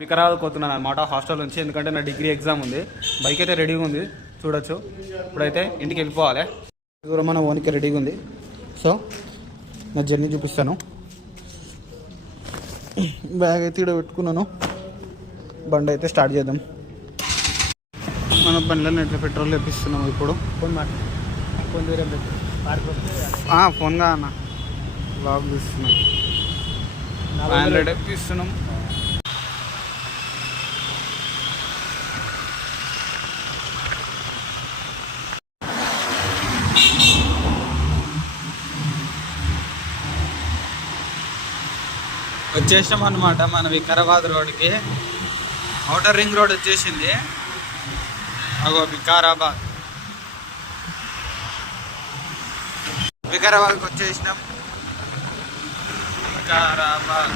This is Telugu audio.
వికారాబాద్ పోతున్నాను అనమాట హాస్టల్ నుంచి, ఎందుకంటే నా డిగ్రీ ఎగ్జామ్ ఉంది. బైక్ అయితే రెడీగా ఉంది చూడొచ్చు. ఇప్పుడైతే ఇంటికి వెళ్ళిపోవాలి. కూడా మన ఓన్కి రెడీగా ఉంది. సో నా జర్నీ చూపిస్తాను. బ్యాగ్ అయితే ఇక్కడ పెట్టుకున్నాను. బండి అయితే స్టార్ట్ చేద్దాం. మన బండ్లలో ఎట్లా పెట్రోల్ తెప్పిస్తున్నాం ఇప్పుడు. ఫోన్గా అన్న బ్లాగ్ తీస్తున్నాం. 500 తెప్పిస్తున్నాం. వచ్చేసాం అనమాట మన వికారాబాద్ రోడ్కి. ఔటర్ రింగ్ రోడ్ వచ్చేసింది. అగో వికారాబాద్కి వచ్చేసినాం. వికారాబాద్